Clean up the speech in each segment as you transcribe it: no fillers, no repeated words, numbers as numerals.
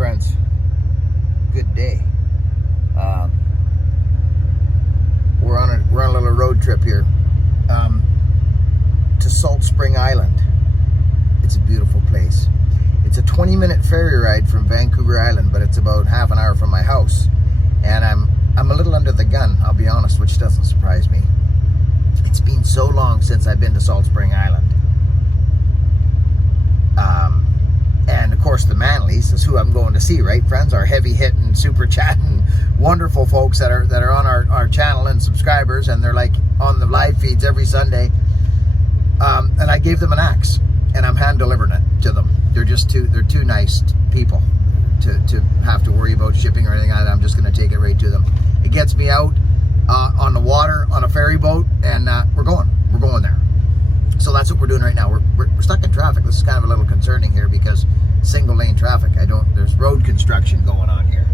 friends, good day. We're on a little road trip here to Salt Spring Island. It's a beautiful place. It's a 20-minute ferry ride from Vancouver Island, but it's about half an hour from my house. And I'm a little under the gun, I'll be honest, which doesn't surprise me. It's been so long since I've been to Salt Spring Island. And of course the Manleys is who I'm going to see, right, friends? Our heavy-hitting, super chatting, wonderful folks that are on our channel and subscribers, and they're like on the live feeds every Sunday. And I gave them an axe, and I'm hand delivering it to them. They're too nice people to have to worry about shipping or anything like that. I'm just going to take it right to them. It gets me out on the water on a ferry boat, and we're going there. So that's what we're doing right now. We're stuck in traffic. This is kind of a little concerning here because single lane traffic. There's road construction going on here.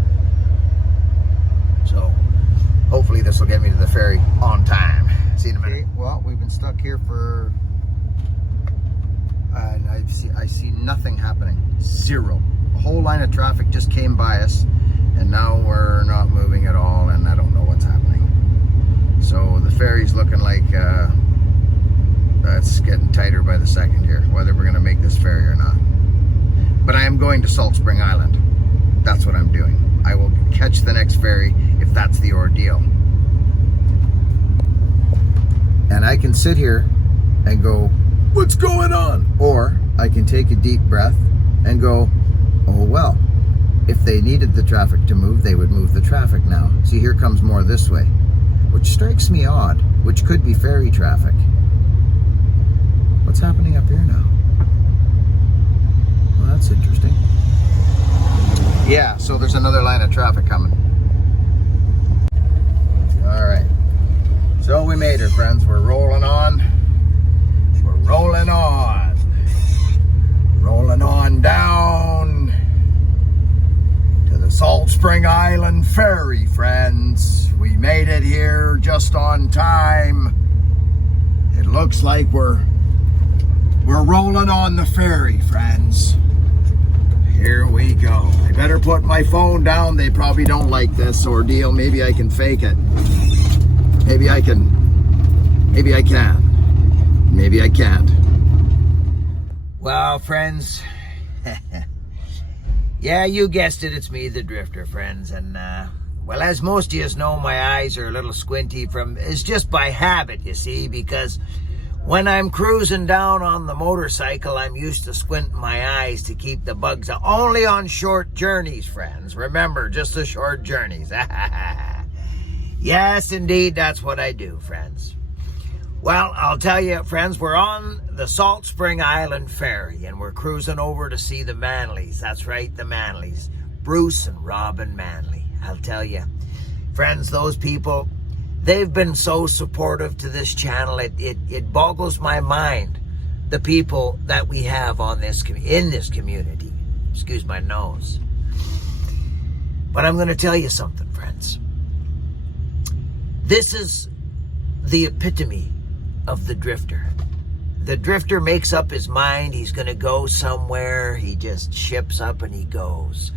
So hopefully this will get me to the ferry on time. See you in a minute. Well, we've been stuck here for, and I see nothing happening. Zero. A whole line of traffic just came by us, and now we're not moving at all, and I don't know what's happening. So the ferry's looking like it's getting tighter by the second here, whether we're going to make this ferry or not. But I am going to Salt Spring Island. That's what I'm doing. I will catch the next ferry if that's the ordeal. And I can sit here and go, what's going on? Or I can take a deep breath and go, oh well, if they needed the traffic to move, they would move the traffic now. See, here comes more this way, which strikes me odd, which could be ferry traffic. What's happening up here now? Well, that's interesting. Yeah, so there's another line of traffic coming. All right. So we made it, friends. We're rolling on. We're rolling on. Rolling on down to the Salt Spring Island ferry, friends. We made it here just on time. It looks like we're rolling on the ferry, friends. Here we go. I better put my phone down. They probably don't like this ordeal. Maybe I can fake it. Maybe I can. Maybe I can. Maybe I can't. Well, friends. Yeah, you guessed it. It's me, the Drifter, friends. And, well, as most of you know, my eyes are a little squinty it's just by habit, you see, because when I'm cruising down on the motorcycle, I'm used to squinting my eyes to keep the bugs out. Only on short journeys, friends. Remember, just the short journeys. Yes, indeed, that's what I do, friends. Well, I'll tell you, friends, we're on the Salt Spring Island ferry, and we're cruising over to see the Manleys. That's right, the Manleys. Bruce and Robin Manley. I'll tell you, friends, those people, they've been so supportive to this channel. It boggles my mind, the people that we have in this community. Excuse my nose. But I'm going to tell you something, friends. This is the epitome of the Drifter. The Drifter makes up his mind. He's going to go somewhere. He just ships up and he goes.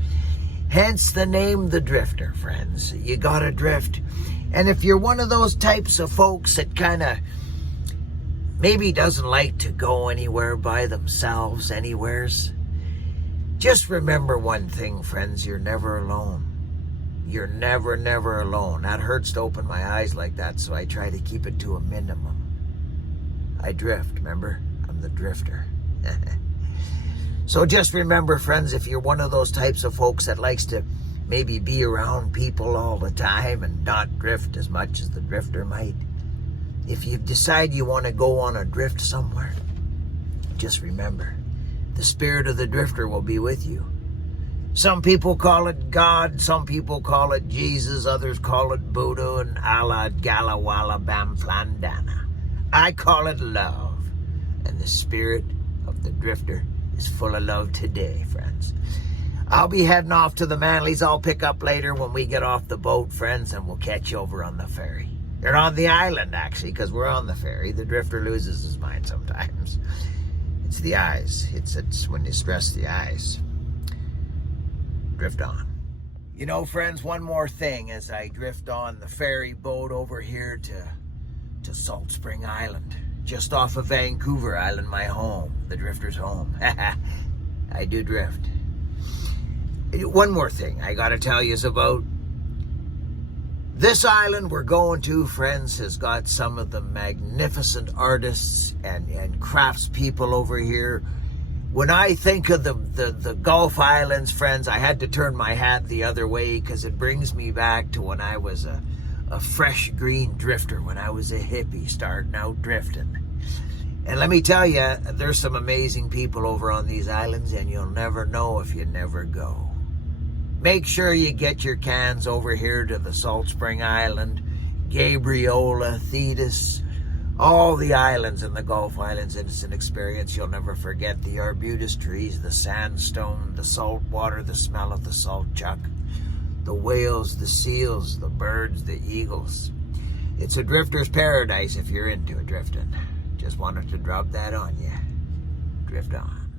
Hence the name, the Drifter, friends. You got to drift. And if you're one of those types of folks that kind of maybe doesn't like to go anywhere by themselves, anywheres, just remember one thing, friends. You're never alone. You're never, never alone. That hurts to open my eyes like that, so I try to keep it to a minimum. I drift, remember? I'm the Drifter. So just remember, friends, if you're one of those types of folks that likes to maybe be around people all the time and not drift as much as the Drifter might, if you decide you want to go on a drift somewhere, just remember, the spirit of the Drifter will be with you. Some people call it God, some people call it Jesus, others call it Buddha and Allah, Gala Wala Bam Flandana. I call it love, and the spirit of the Drifter is full of love today, friends. I'll be heading off to the Manleys. I'll pick up later when we get off the boat, friends, and we'll catch you over on the ferry. They're on the island, actually, because we're on the ferry. The Drifter loses his mind sometimes. It's the eyes. It's when you stress the eyes. drift on. You know, friends, one more thing as I drift on the ferry boat over here to Salt Spring Island, just off of Vancouver Island, my home, the drifter's home. I do drift. One more thing I gotta tell you is about this island we're going to, friends, has got some of the magnificent artists and craftspeople over here. When I think of the Gulf Islands, friends, I had to turn my hat the other way because it brings me back to when I was a fresh green drifter, when I was a hippie starting out drifting. And let me tell you, there's some amazing people over on these islands, and you'll never know if you never go. Make sure you get your cans over here to the Salt Spring Island, Gabriola, Thetis, all the islands in the Gulf Islands. It's an experience you'll never forget. The arbutus trees, the sandstone, the salt water, the smell of the salt chuck, the whales, the seals, the birds, the eagles. It's a drifter's paradise if you're into drifting. Just wanted to drop that on you. Drift on.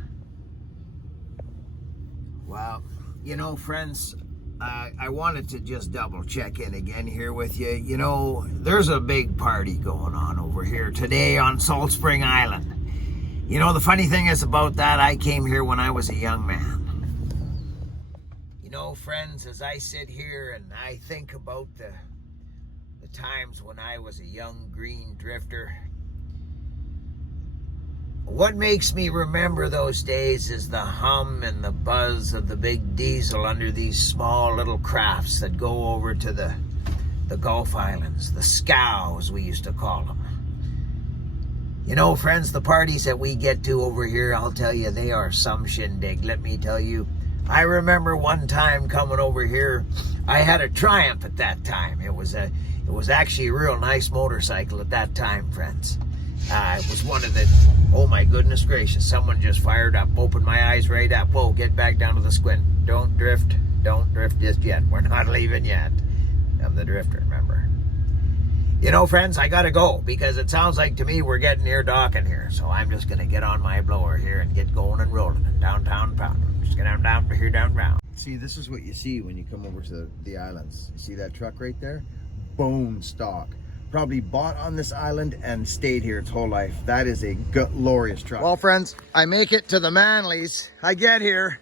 Well, you know, friends, I wanted to just double check in again here with you. You know, there's a big party going on over here today on Salt Spring Island. You know, the funny thing is about that, I came here when I was a young man. You know, friends, as I sit here and I think about the times when I was a young green drifter, what makes me remember those days is the hum and the buzz of the big diesel under these small little crafts that go over to the Gulf Islands, the scows we used to call them. You know, friends, the parties that we get to over here, I'll tell you, they are some shindig, let me tell you. I remember one time coming over here, I had a Triumph at that time. It was actually a real nice motorcycle at that time, friends. It was one of the, oh my goodness gracious, someone just fired up, opened my eyes right up. Whoa, get back down to the squint. Don't drift just yet. We're not leaving yet. I'm the drifter, remember? You know, friends, I gotta go because it sounds like to me we're getting near docking here. So I'm just gonna get on my blower here and get going and rolling in downtown Poundland. Just get down to here, down. See, this is what you see when you come over to the islands. You see that truck right there? Bone stock. Probably bought on this island and stayed here its whole life. That is a glorious truck. Well, friends, I make it to the Manleys. I get here,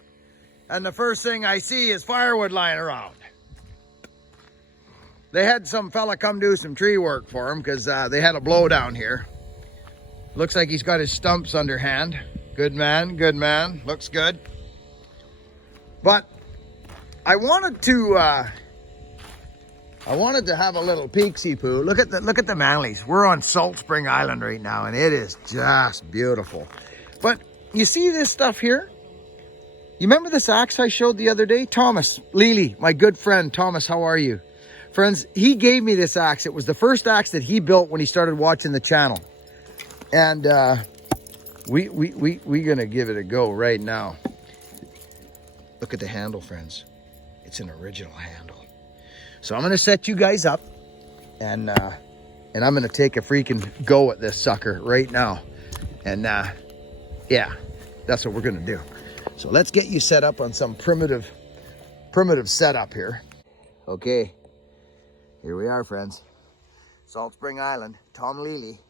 and the first thing I see is firewood lying around. They had some fella come do some tree work for them because they had a blowdown here. Looks like he's got his stumps underhand. Good man, good man. Looks good. But I wanted to have a little peek-see-poo. Look at the Manleys. We're on Salt Spring Island right now, and it is just beautiful. But you see this stuff here? You remember this axe I showed the other day? Thomas Lely, my good friend. Thomas, how are you? Friends, he gave me this axe. It was the first axe that he built when he started watching the channel. And we're gonna give it a go right now. Look at the handle, friends. It's an original handle. So I'm going to set you guys up, and I'm going to take a freaking go at this sucker right now. And yeah, that's what we're going to do. So let's get you set up on some primitive setup here. Okay, here we are, friends. Salt Spring Island, Tom Lely.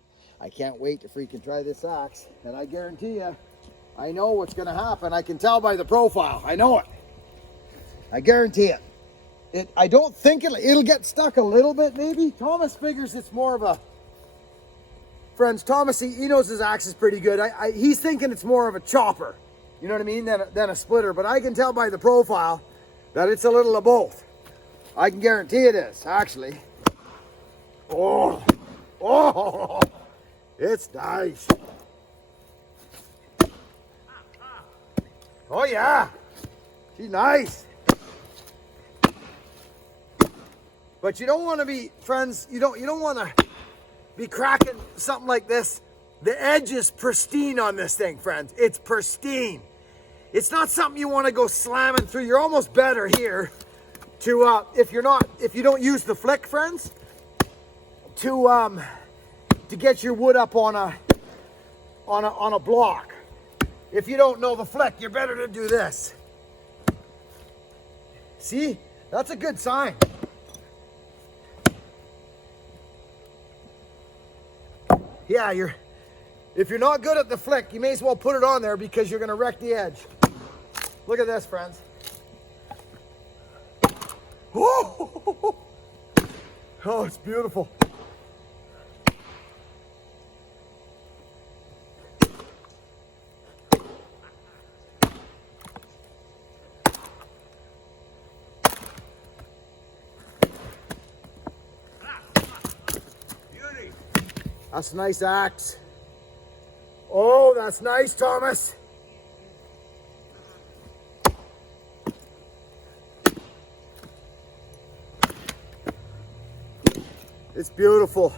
I can't wait to freaking try this axe. And I guarantee you, I know what's going to happen. I can tell by the profile. I know it. I guarantee it. I don't think it'll get stuck a little bit, maybe. Thomas figures it's more of a... Friends, Thomas, he knows his axe is pretty good. He's thinking it's more of a chopper, you know what I mean, than a splitter. But I can tell by the profile that it's a little of both. I can guarantee it is, actually. Oh, it's nice. Oh, yeah. She's nice. But you don't want to be, friends, you don't want to be cracking something like this. The edge is pristine on this thing, friends. It's pristine. It's not something you want to go slamming through. You're almost better here to, if you don't use the flick, friends, to get your wood up on a block. If you don't know the flick, you're better to do this. See, that's a good sign. Yeah, if you're not good at the flick, you may as well put it on there because you're gonna wreck the edge. Look at this, friends. Oh, oh, it's beautiful. That's a nice axe. Oh, that's nice, Thomas. It's beautiful.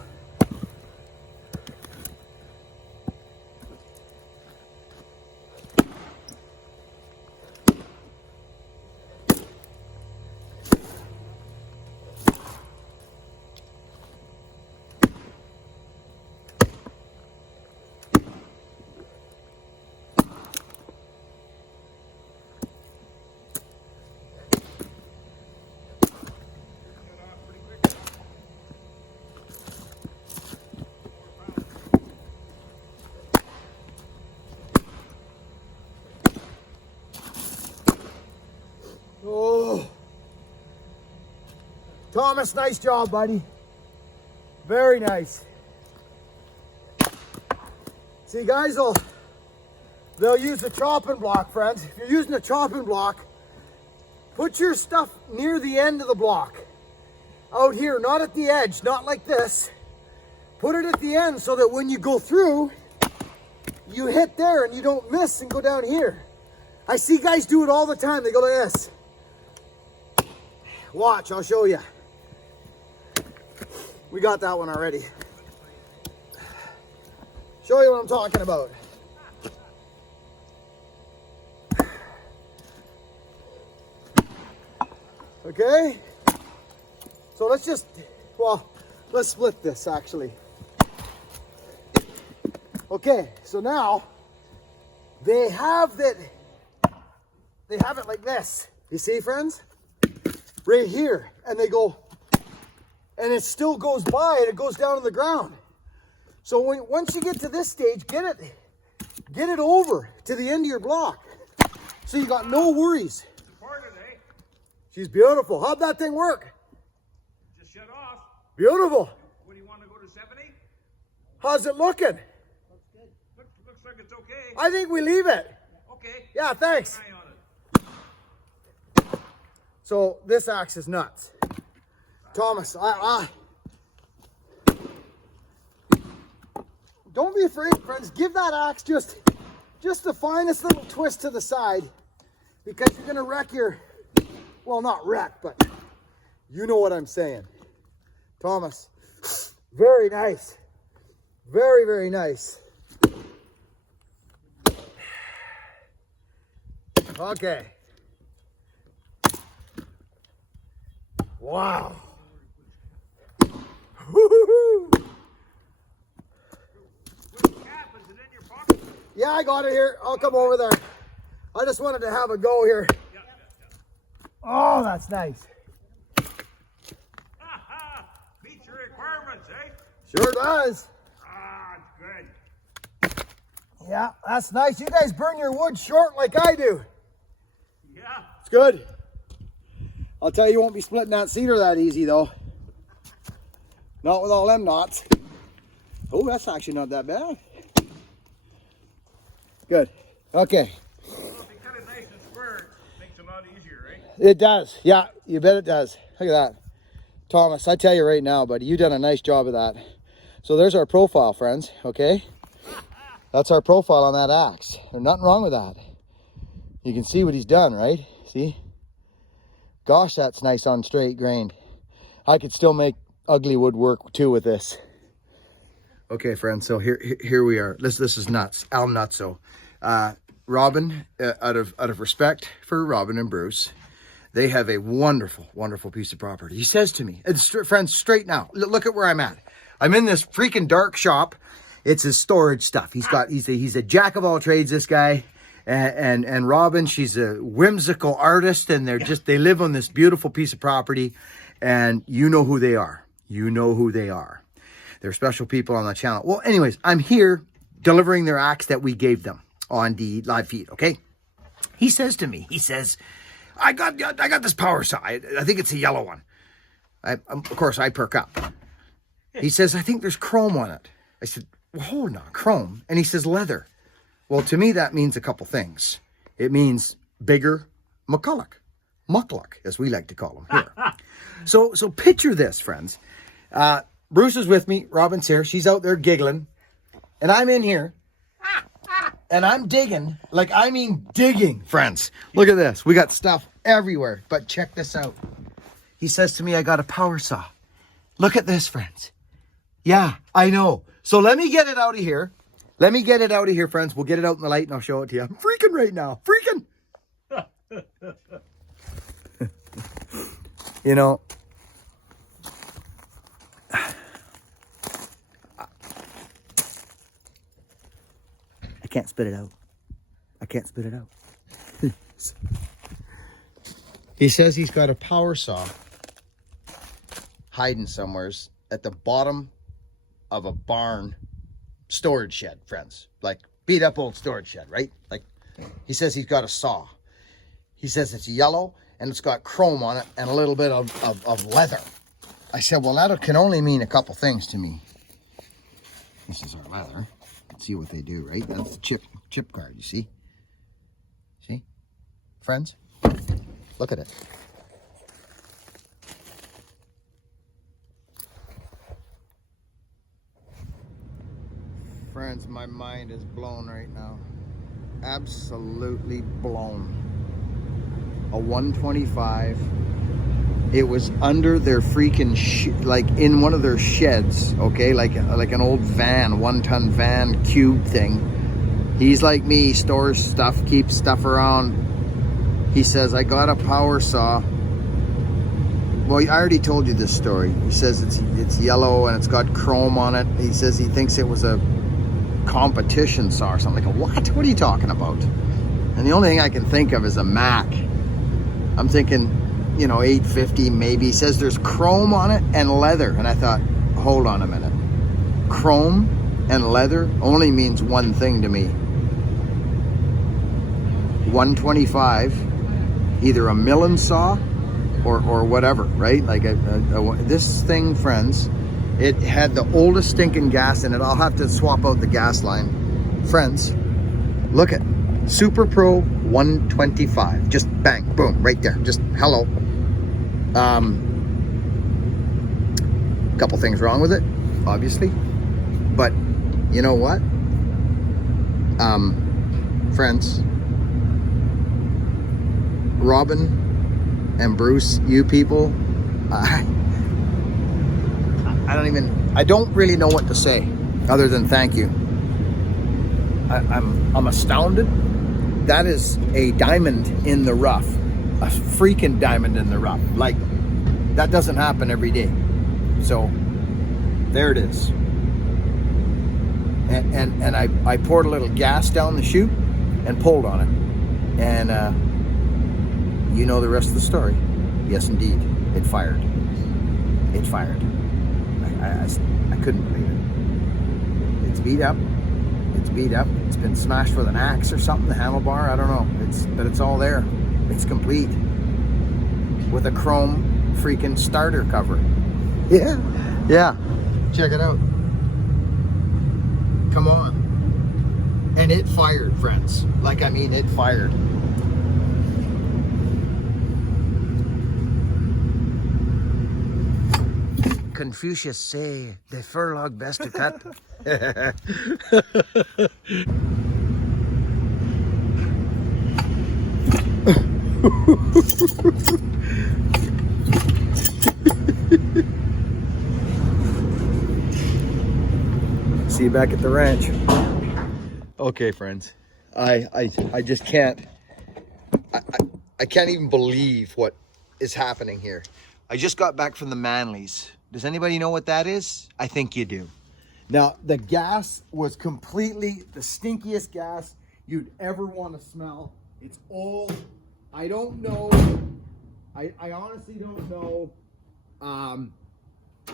Oh, Thomas, nice job, buddy. Very nice. See, guys, they'll use a chopping block, friends. If you're using a chopping block, put your stuff near the end of the block. Out here, not at the edge, not like this. Put it at the end so that when you go through, you hit there and you don't miss and go down here. I see guys do it all the time. They go like this. Watch, I'll show you. We got that one already. Show you what I'm talking about. Okay? So let's split this actually. Okay, so now they have it like this. You see, friends? Right here, and they go, and it still goes by, and it goes down to the ground. So once you get to this stage, get it over to the end of your block, so you got no worries. She's beautiful. How'd that thing work? Just shut off. Beautiful. What do you want to go to 70? How's it looking? Looks good. Looks like it's okay. I think we leave it. Okay. Yeah, thanks. Keep an eye on it. So this axe is nuts. Thomas, don't be afraid, friends. Give that axe just the finest little twist to the side, because you're gonna wreck well, not wreck, but you know what I'm saying. Thomas, very nice. Very, very nice. Okay. Wow. Woo-hoo-hoo. Cap, is it in your pocket? Yeah, I got it here. I'll come over there. I just wanted to have a go here. Yeah. Oh, that's nice. Ha! Meets your requirements, eh? Sure does. Ah, it's good. Yeah, that's nice. You guys burn your wood short like I do. Yeah. It's good. I'll tell you, you won't be splitting that cedar that easy, though. Not with all them knots. Oh, that's actually not that bad. Good. Okay. Well, if you cut it nice and square, it makes it a lot easier, right? It does. Yeah, you bet it does. Look at that. Thomas, I tell you right now, buddy, you done a nice job of that. So there's our profile, friends, okay? That's our profile on that axe. There's nothing wrong with that. You can see what he's done, right? See? Gosh, that's nice on straight grained. I could still make ugly wood work too with this. Okay, friends, so here we are. This is nuts. Al Nutso. Robin, out of respect for Robin and Bruce, they have a wonderful, wonderful piece of property. He says to me, and friends, straight now, look at where I'm at. I'm in this freaking dark shop. It's his storage stuff. He's a jack of all trades, this guy. And Robin, she's a whimsical artist, and they live on this beautiful piece of property, and you know who they are. You know who they are. They're special people on the channel. Well, anyways, I'm here delivering their axe that we gave them on the live feed, okay? He says to me, I got this power saw. I think it's a yellow one. Of course, I perk up. He says, I think there's chrome on it. I said, well, hold on, chrome. And he says, leather. Well, to me, that means a couple things. It means bigger McCulloch, as we like to call him here. So picture this, friends. Bruce is with me. Robin's here. She's out there giggling. And I'm in here. And I'm digging. Like, I mean digging, friends. Look at this. We got stuff everywhere. But check this out. He says to me, I got a power saw. Look at this, friends. Yeah, I know. So let me get it out of here. Let me get it out of here, friends. We'll get it out in the light and I'll show it to you. I'm freaking right now. Freaking. You know, I can't spit it out. I can't spit it out. He says he's got a power saw hiding somewheres at the bottom of a barn storage shed, friends. Like beat up old storage shed, right? Like he says he's got a saw. He says it's yellow and it's got chrome on it and a little bit of leather. I said, well, that can only mean a couple things to me. This is our leather. Let's see what they do, right? That's the chip card, you see? See? Friends? Look at it. Friends, my mind is blown right now. Absolutely blown. A 125. It was under their freaking like in one of their sheds, okay, like an old van, 1-ton van cube thing. He's like me, stores stuff, keeps stuff around. He says, I got a power saw. Well, I already told you this story. He says it's yellow and it's got chrome on it. He says he thinks it was a competition saw or something. Like, what? What are you talking about? And the only thing I can think of is a Mac. I'm thinking, you know, 850 maybe. He says there's chrome on it and leather. And I thought, hold on a minute. Chrome and leather only means one thing to me. 125, either a milling saw or whatever, right? Like this thing, friends, it had the oldest stinking gas in it. I'll have to swap out the gas line. Friends, look at Super Pro 125. Just bang, boom, right there. Just hello. Couple things wrong with it, obviously. But you know what? Friends, Robin and Bruce, you people, I don't really know what to say other than thank you. I'm astounded. That is a diamond in the rough, a freaking diamond in the rough. Like, that doesn't happen every day. So there it is. And I poured a little gas down the chute and pulled on it. And you know the rest of the story. Yes, indeed. It fired. It fired. I couldn't believe it. It's beat up. It's beat up. It's been smashed with an axe or something, the handlebar. I don't know. But it's all there. It's complete. With a chrome freaking starter cover. Yeah. Yeah. Check it out. Come on. And it fired, friends. Like, I mean, it fired. Confucius say, the furlong best to cut. See you back at the ranch. Okay, friends. I just can't. I can't even believe what is happening here. I just got back from the Manleys. Does anybody know what that is? I think you do. Now, the gas was completely the stinkiest gas you'd ever want to smell. It's old. I don't know. I honestly don't know.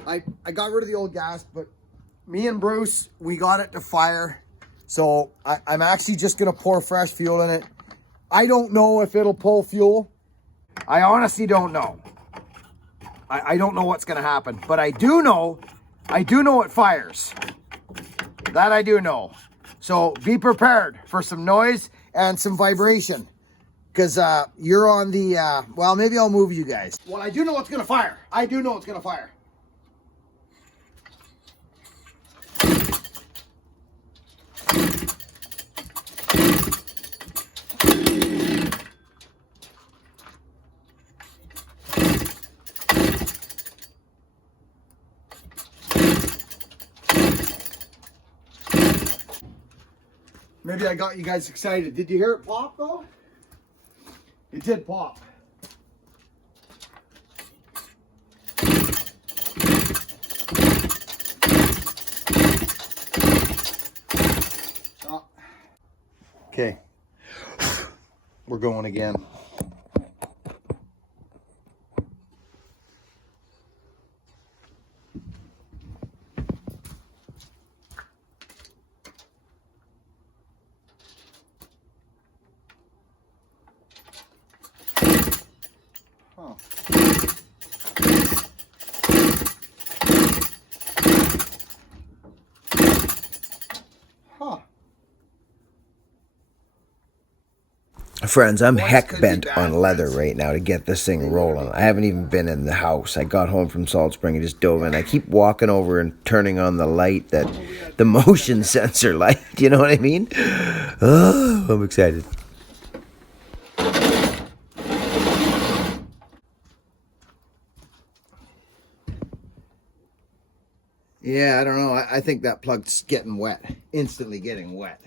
I got rid of the old gas, but me and Bruce, we got it to fire. So I'm actually just going to pour fresh fuel in it. I don't know if it'll pull fuel. I honestly don't know. I don't know what's going to happen, but I do know it fires. That I do know. So be prepared for some noise and some vibration, because you're on the, well, maybe I'll move you guys. Well, I do know it's going to fire. I do know it's going to fire. Maybe I got you guys excited. Did you hear it pop though? It did pop. Okay, we're going again. Huh. Huh. Friends, I'm heck bent on leather right now to get this thing rolling. I haven't even been in the house. I got home from Salt Spring and just dove in. I keep walking over and turning on the light, the motion sensor light. You know what I mean? Oh, I'm excited. Yeah, I don't know. I think that plug's getting wet. Instantly getting wet.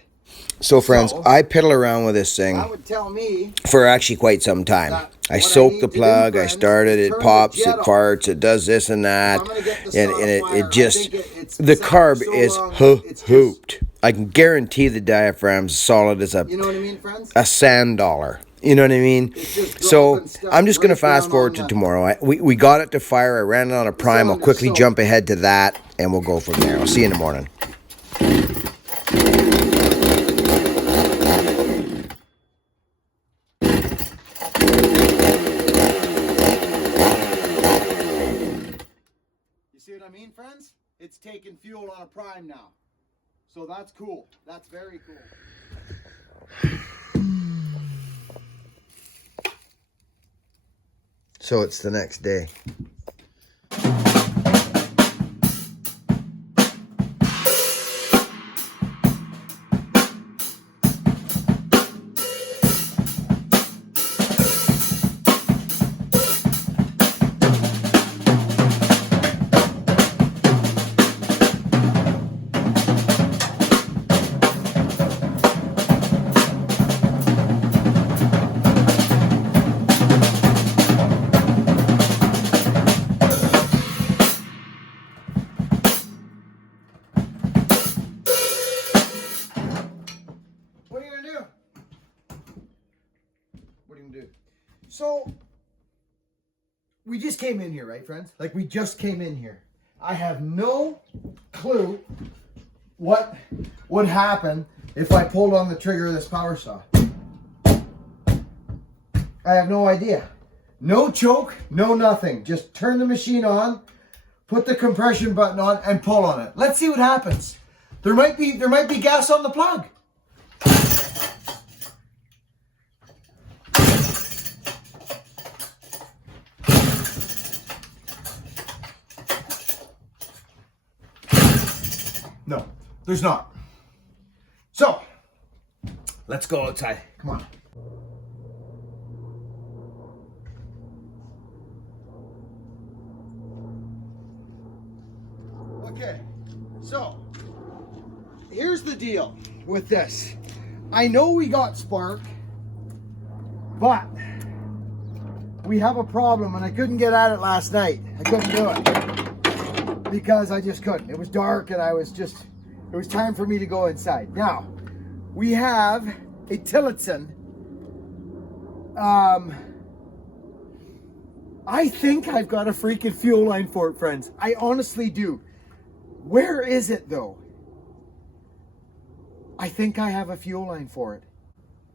So, friends, I piddle around with this thing That would tell me for actually quite some time. I soak the plug, I started, it pops, it farts, it does this and that, and it just, the carb is hooped. I can guarantee the diaphragm's solid as a, you know what I mean, friends? a sand dollar. You know what I mean? So I'm just going to fast forward to tomorrow. We got it to fire. I ran it on a prime. I'll quickly jump ahead to that, and we'll go from there. I'll see you in the morning. You see what I mean, friends? It's taking fuel on a prime now. So that's cool. That's very cool. So it's the next day. So, we just came in here, right, friends? Like, we just came in here. I have no clue what would happen if I pulled on the trigger of this power saw. I have no idea. No choke, no nothing. Just turn the machine on, put the compression button on, and pull on it. Let's see what happens. There might be gas on the plug. No, there's not. So, let's go outside. Come on. Okay, so here's the deal with this. I know we got spark, but we have a problem, and I couldn't get at it last night. I couldn't do it because I just couldn't. It was dark, and it was time for me to go inside. Now, we have a Tillotson. I think I've got a freaking fuel line for it, friends. I honestly do. Where is it though? I think I have a fuel line for it.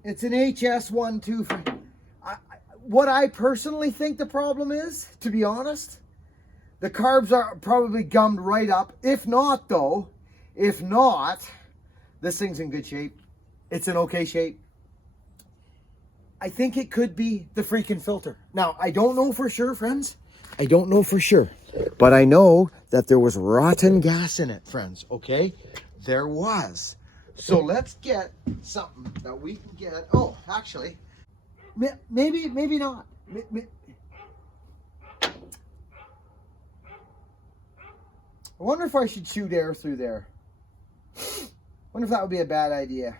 It's an HS125. What I personally think the problem is, to be honest, the carbs are probably gummed right up. If not, this thing's in good shape. It's in okay shape. I think it could be the freaking filter. Now, I don't know for sure, friends. I don't know for sure. But I know that there was rotten gas in it, friends, okay? There was. So let's get something that we can get. Oh, actually, maybe not. I wonder if I should shoot air through there. I wonder if that would be a bad idea.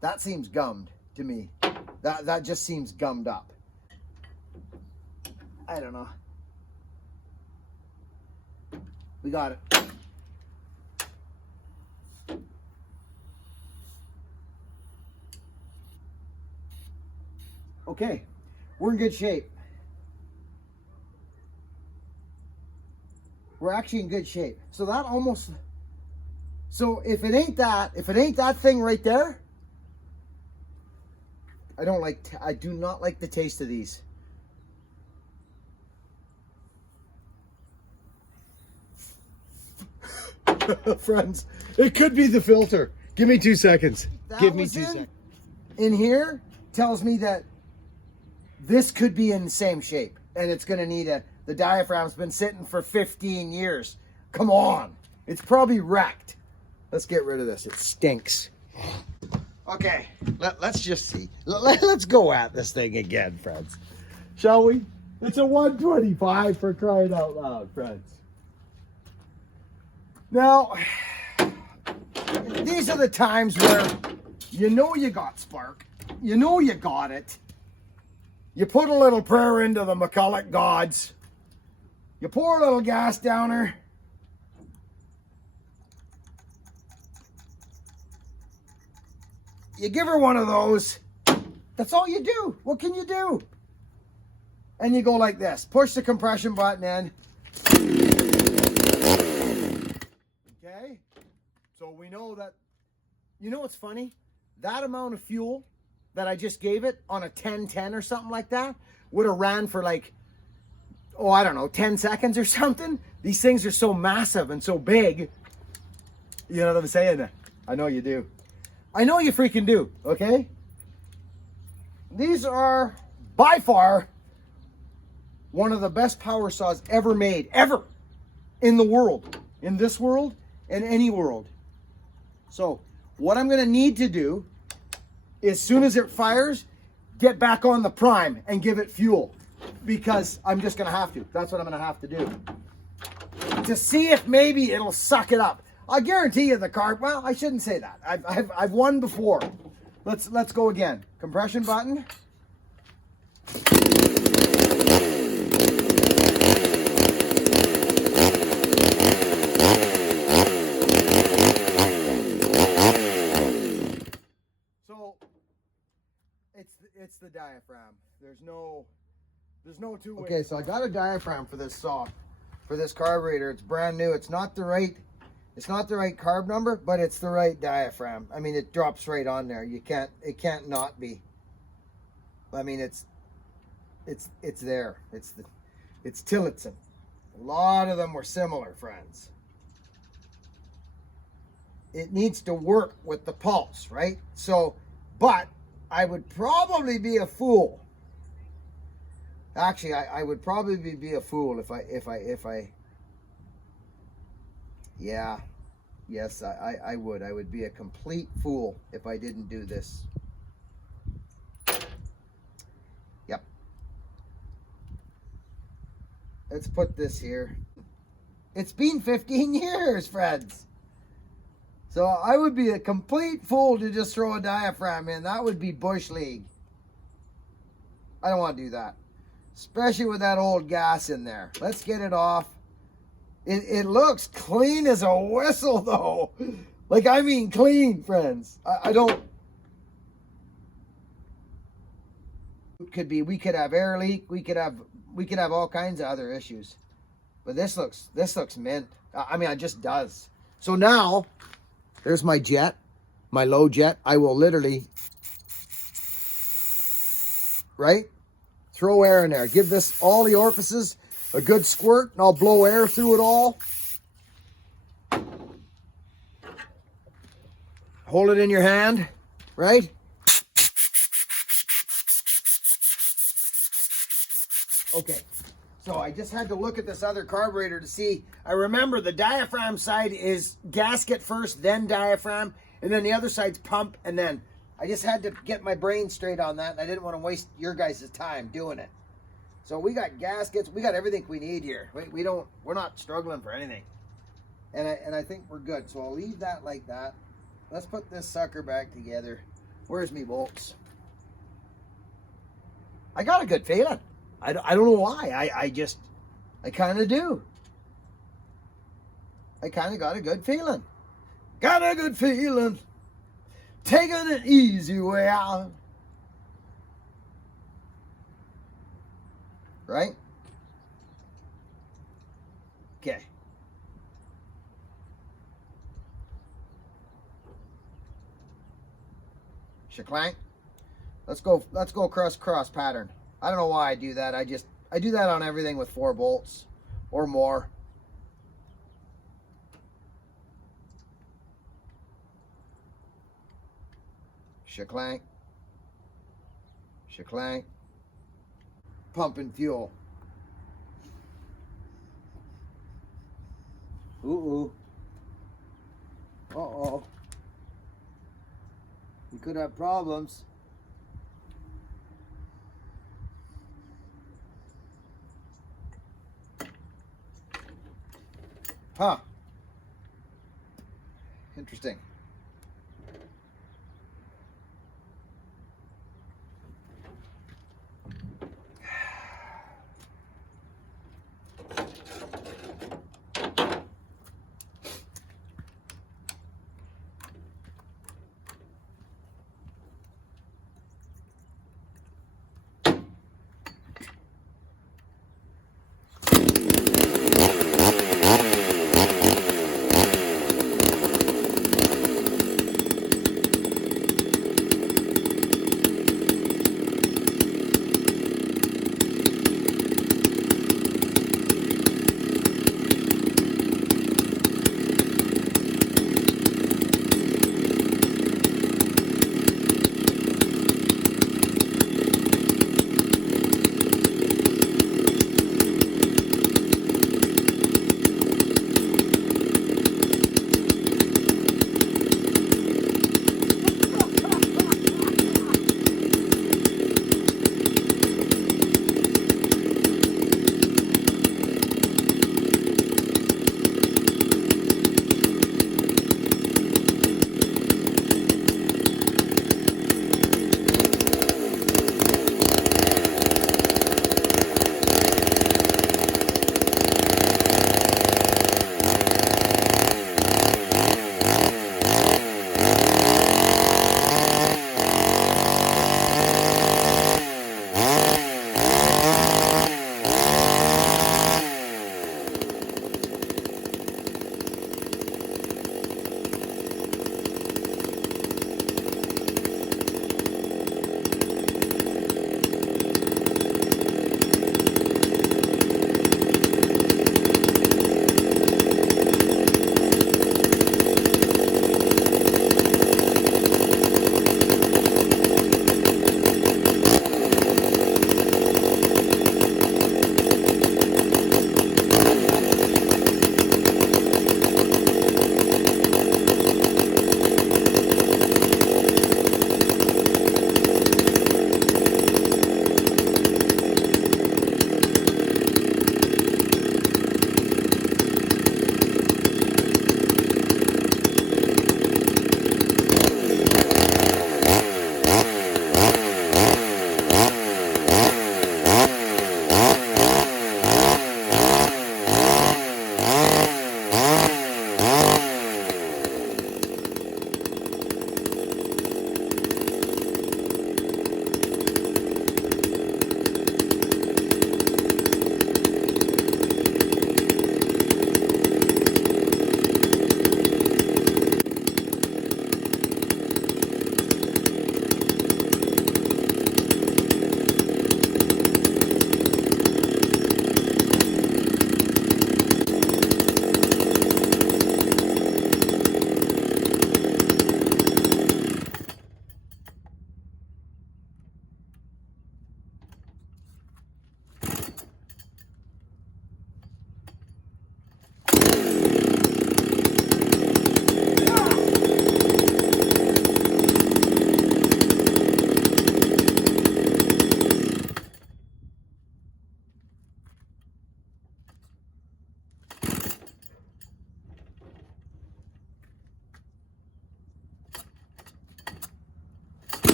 That seems gummed to me. That just seems gummed up. I don't know. We got it. Okay, we're in good shape. We're actually in good shape. So that almost, so if it ain't that thing right there, I do not like the taste of these. Friends, it could be the filter. Give me 2 seconds. Give me 2 seconds. In here tells me that this could be in the same shape, and it's going to need the diaphragm's been sitting for 15 years. Come on. It's probably wrecked. Let's get rid of this. It stinks. Okay, let's just see. Let's go at this thing again, friends. Shall we? It's a 125 for crying out loud, friends. Now, these are the times where you know you got spark. You know you got it. You put a little prayer into the McCulloch gods. You pour a little gas down her. You give her one of those. That's all you do. What can you do? And you go like this. Push the compression button in. Okay? So we know that, you know what's funny? That amount of fuel that I just gave it on a 10-10 or something like that would have ran for like, oh, I don't know, 10 seconds or something. These things are so massive and so big. You know what I'm saying? I know you do. I know you freaking do, okay? These are, by far, one of the best power saws ever made, ever, in the world. In this world, and any world. So, what I'm going to need to do, as soon as it fires, get back on the prime and give it fuel. Because I'm just going to have to. That's what I'm going to have to do. To see if maybe it'll suck it up. I guarantee you the carb, well, I shouldn't say that. I've won before. Let's go again. Compression button. So it's the diaphragm. There's no two ways. Okay, so I got a diaphragm for this saw, for this carburetor. It's brand new. It's not the right carb number, but it's the right diaphragm. I mean, it drops right on there. It can't not be. I mean, it's there. It's Tillotson. A lot of them were similar, friends. It needs to work with the pulse, right? So, but I would probably be a fool. Actually, I would probably be a fool if I yeah, yes, I would. I would be a complete fool if I didn't do this. Yep. Let's put this here. It's been 15 years, friends. So I would be a complete fool to just throw a diaphragm in. That would be Bush League. I don't want to do that. Especially with that old gas in there. Let's get it off. It looks clean as a whistle, though. Like, I mean clean, friends. I don't... Could be, we could have air leak. We could have all kinds of other issues. But this looks mint. I mean, it just does. So now, there's my jet, my low jet. I will literally, right? Throw air in there. Give this, all the orifices, a good squirt, and I'll blow air through it all. Hold it in your hand, right? Okay, so I just had to look at this other carburetor to see. I remember the diaphragm side is gasket first, then diaphragm, and then the other side's pump, and then I just had to get my brain straight on that, and I didn't want to waste your guys' time doing it. So we got gaskets, we got everything we need here. We're not struggling for anything. And I think we're good. So I'll leave that like that. Let's put this sucker back together. Where's me bolts? I got a good feeling. I don't know why. I kind of do. I kind of got a good feeling. Got a good feeling. Taking an easy way out. Right? Okay. Shaklank. Let's go cross pattern. I don't know why I do that. I do that on everything with 4 bolts or more. Shaklank. Shaklank. Pumping fuel. Ooh. Uh-oh. We could have problems. Huh. Interesting.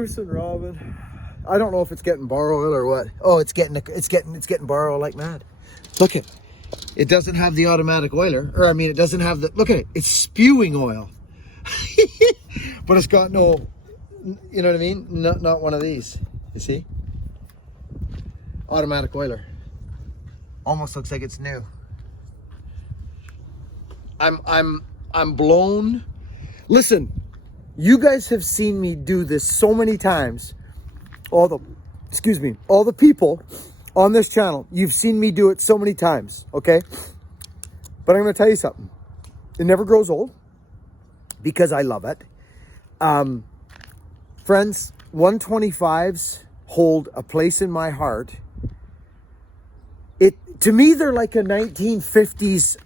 Bruce and Robin. I don't know if it's getting bar oil or what. Oh, it's getting bar oil like mad. Look at it. Doesn't have the automatic oiler, or I mean, it doesn't have the. Look at it. It's spewing oil, but it's got no. You know what I mean? Not one of these. You see? Automatic oiler. Almost looks like it's new. I'm blown. Listen, you guys have seen me do this so many times. All the people on this channel, you've seen me do it so many times, okay? But I'm gonna tell you something. It never grows old because I love it. Friends, 125s hold a place in my heart. To me, they're like a 1950s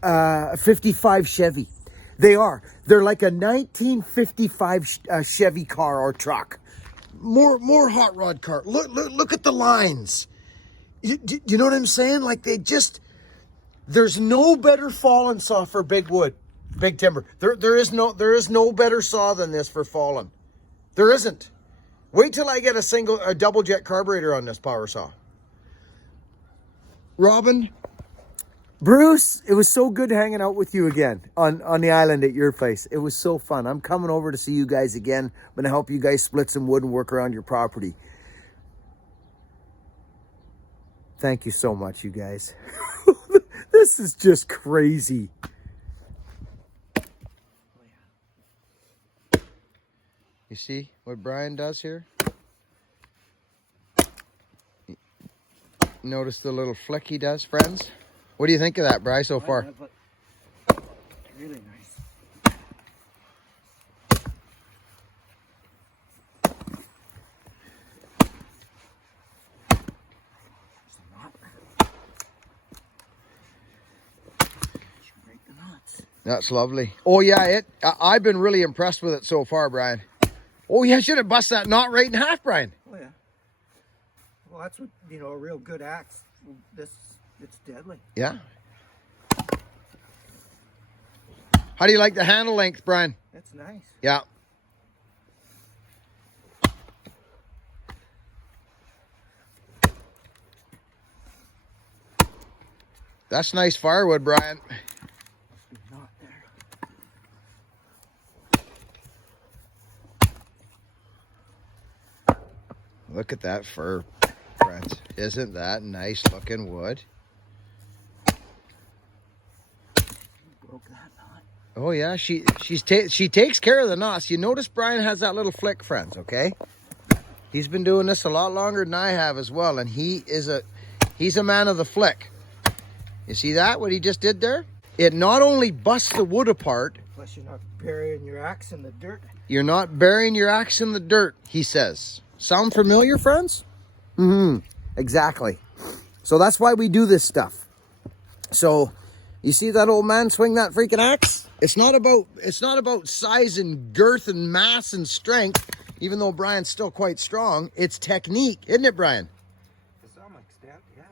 55 Chevy. They are. They're like a 1955 Chevy car or truck. More hot rod car. Look at the lines. You know what I'm saying? Like there's no better fallen saw for big wood, big timber. There is no better saw than this for fallen. There isn't. Wait till I get a double jet carburetor on this power saw. Robin, Bruce, it was so good hanging out with you again on the island at your place. It was so fun. I'm coming over to see you guys again. I'm going to help you guys split some wood and work around your property. Thank you so much, you guys. This is just crazy. You see what Brian does here? Notice the little flick he does, friends? What do you think of that, Bri, so far? Really nice. That's lovely. Oh yeah, I've been really impressed with it so far, Brian. Oh yeah, I should have bust that knot right in half, Brian. Oh yeah. Well, that's what, a real good axe. It's deadly. Yeah. How do you like the handle length, Brian? That's nice. Yeah. That's nice firewood, Brian. Not there. Look at that fir, friends. Isn't that nice looking wood? Broke that knot. Oh yeah, she takes care of the knots. You notice Brian has that little flick, friends, okay? He's been doing this a lot longer than I have as well, and he's a man of the flick. You see that, what he just did there? It not only busts the wood apart. Plus you're not burying your axe in the dirt. You're not burying your axe in the dirt, he says. Sound familiar, friends? Mm-hmm. Exactly. So that's why we do this stuff. So you see that old man swing that freaking axe? It's not about size and girth and mass and strength, even though Brian's still quite strong. It's technique, isn't it, Brian? To some extent, yeah.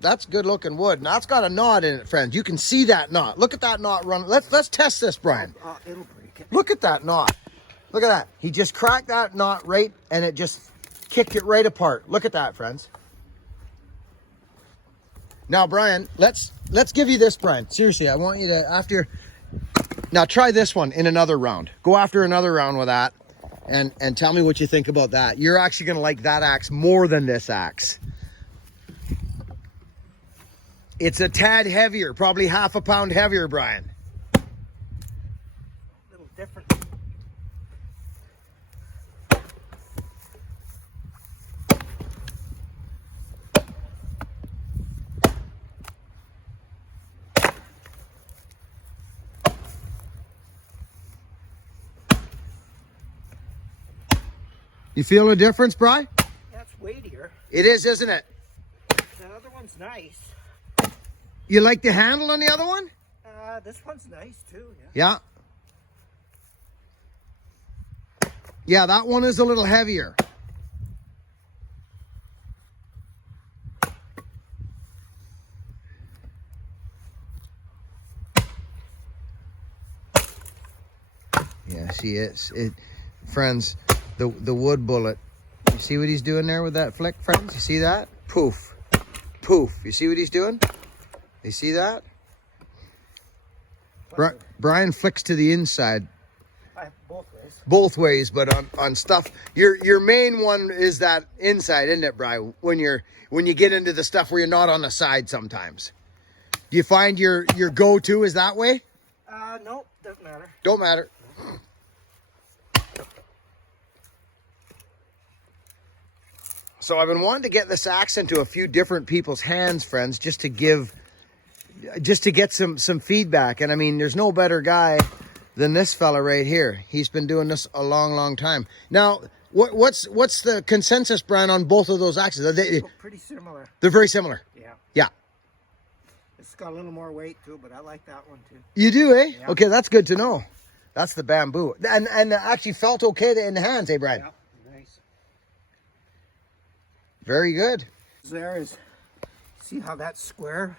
That's good looking wood. Now it's got a knot in it, friends. You can see that knot. Look at that knot run. Let's test this, Brian. It'll break it. Look at that knot. Look at that. He just cracked that knot right, and it just kicked it right apart. Look at that, friends. Now, Brian, let's give you this, Brian. Seriously, I want you to, now try this one in another round. Go after another round with that, and tell me what you think about that. You're actually going to like that axe more than this axe. It's a tad heavier, probably half a pound heavier, Brian. A little different. You feel a difference, Bri? That's weightier. It is, isn't it? The other one's nice. You like the handle on the other one? This one's nice too, yeah. Yeah. Yeah, that one is a little heavier. Yeah, see it, friends. The wood bullet. You see what he's doing there with that flick, friends? You see that? Poof, poof. You see what he's doing? You see that? Brian flicks to the inside. Both ways. Both ways, but on stuff. Your main one is that inside, isn't it, Brian? When you get into the stuff where you're not on the side sometimes. Do you find your go-to is that way? No, doesn't matter. Don't matter. So I've been wanting to get this axe into a few different people's hands, friends, just to get some feedback. And I mean, there's no better guy than this fella right here. He's been doing this a long time. Now, what's the consensus, Brian, on both of those axes? Are they Pretty similar. They're very similar. Yeah. Yeah. It's got a little more weight too, but I like that one too. You do, eh? Yeah. Okay, that's good to know. That's the bamboo. And actually felt okay in the hands, eh, Brian? Yeah, nice. Very good. There is, see how that's square?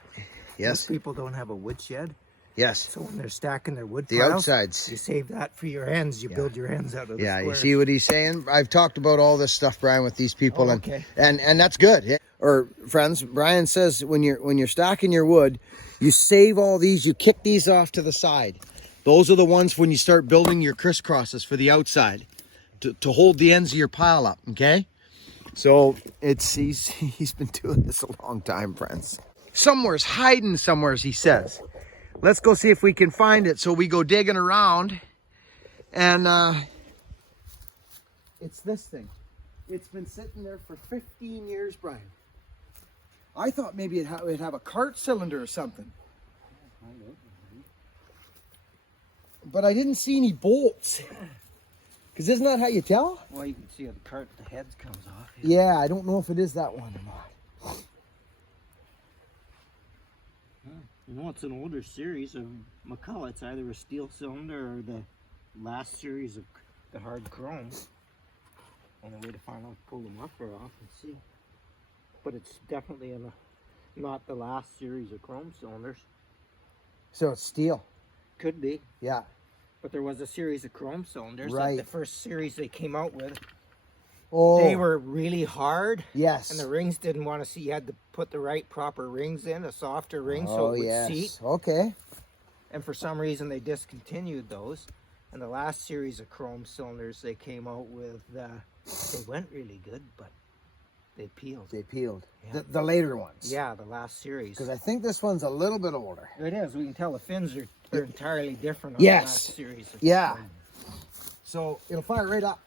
Yes. Most people don't have a wood shed. Yes. So when they're stacking their wood The piles, outsides. you save that for your ends. You build your ends out of the Yeah, you squares. see what he's saying? I've talked about all this stuff, Brian, with these people, Oh, okay. and that's good. Yeah. Or friends, Brian says when you're stacking your wood, you save all these, you kick these off to the side. Those are the ones when you start building your crisscrosses for the outside to hold the ends of your pile up. Okay, so he's been doing this a long time, friends. Somewhere's hiding somewheres, he says. Let's go see if we can find it. So we go digging around, and it's this thing. It's been sitting there for 15 years, Brian. I thought maybe it'd have a cart cylinder or something. But I didn't see any bolts. Because isn't that how you tell? Well, you can see how the cart, the heads comes off. Yeah, I don't know if it is that one or not. You know, it's an older series of McCulloch. It's either a steel cylinder or the last series of the hard chrome. Only way to find out, pull the muffler off and see. But it's definitely not the last series of chrome cylinders. So it's steel. Could be. Yeah. But there was a series of chrome cylinders. Right. The first series they came out with, Oh. they were really hard. Yes. And the rings didn't want to see. You had to put the right proper rings in, a softer ring, so Oh, it would yes. seat. Okay. And for some reason they discontinued those. And the last series of chrome cylinders they came out with, they went really good, but they peeled. They peeled. Yeah. The later ones. Yeah, the last series. Because I think this one's a little bit older. It is. We can tell the fins are entirely different on Yes. the last series. Yeah. So it'll fire right up.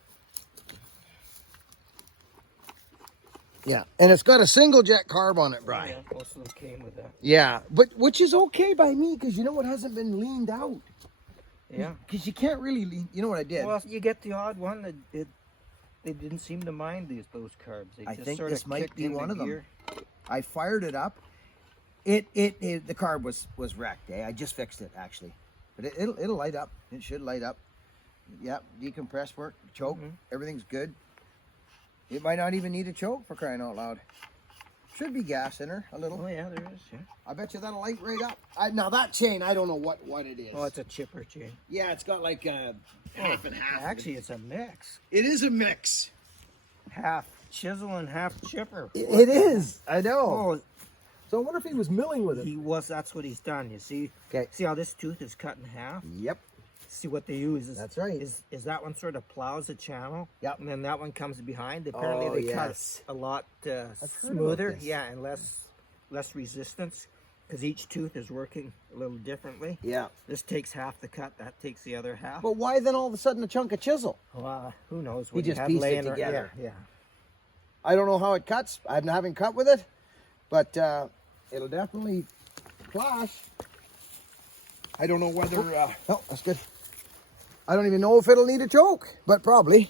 Yeah. And it's got a single jet carb on it, Brian. Yeah, most of them came with that. Yeah. But which is okay by me because you know it hasn't been leaned out. Yeah. Because you can't really lean. You know what I did? Well, you get the odd one that they didn't seem to mind those carbs. They I just think sort this of might kicked be into one of them. gear. I fired it up. The carb was wrecked. Eh? I just fixed it actually, but it'll light up. It should light up. Yep, decompress work, choke, everything's good. It might not even need a choke for crying out loud. Should be gas in her a little. Oh yeah, there is. Yeah. I bet you that'll light right up. Now that chain, I don't know what it is. Oh, it's a chipper chain. Yeah, it's got like half and half. Actually, it's a mix. It is a mix. Half chisel and half chipper. It is. I know. Oh, So I wonder if he was milling with it. that's what he's done. You see? Okay. See how this tooth is cut in half? Yep. See what they use is That's right. Is that one sort of plows a channel? Yep. And then that one comes behind. Apparently Oh, they yes. cut a lot heard about smoother. this. Yeah, and less resistance because each tooth is working a little differently. Yeah. This takes half the cut. That takes the other half. But why then all of a sudden a chunk of chisel? Well, who knows? He What just had pieced it laying together. Yeah. I don't know how it cuts. I haven't cut with it, but it'll definitely clash. I don't know whether. Oh, that's good. I don't even know if it'll need a choke, but probably.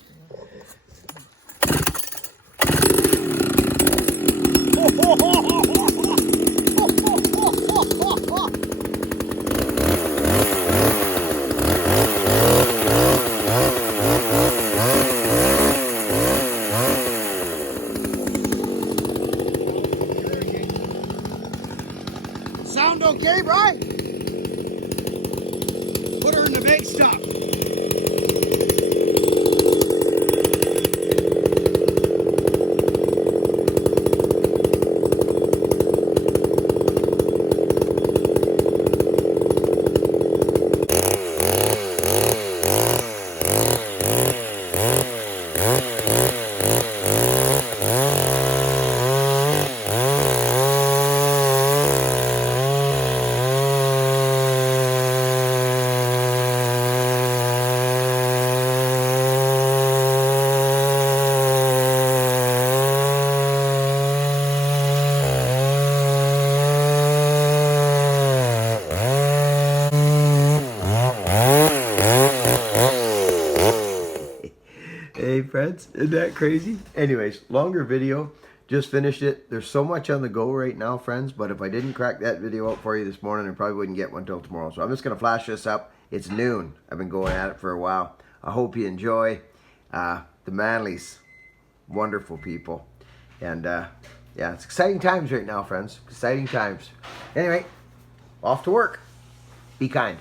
Sound okay, Brian? Put her in the big stuff. friends? Isn't that crazy? Anyways, longer video. Just finished it. There's so much on the go right now, friends, but if I didn't crack that video out for you this morning, I probably wouldn't get one till tomorrow. So I'm just going to flash this up. It's noon. I've been going at it for a while. I hope you enjoy. The Manleys, wonderful people. And yeah, it's exciting times right now, friends. Exciting times. Anyway, off to work. Be kind.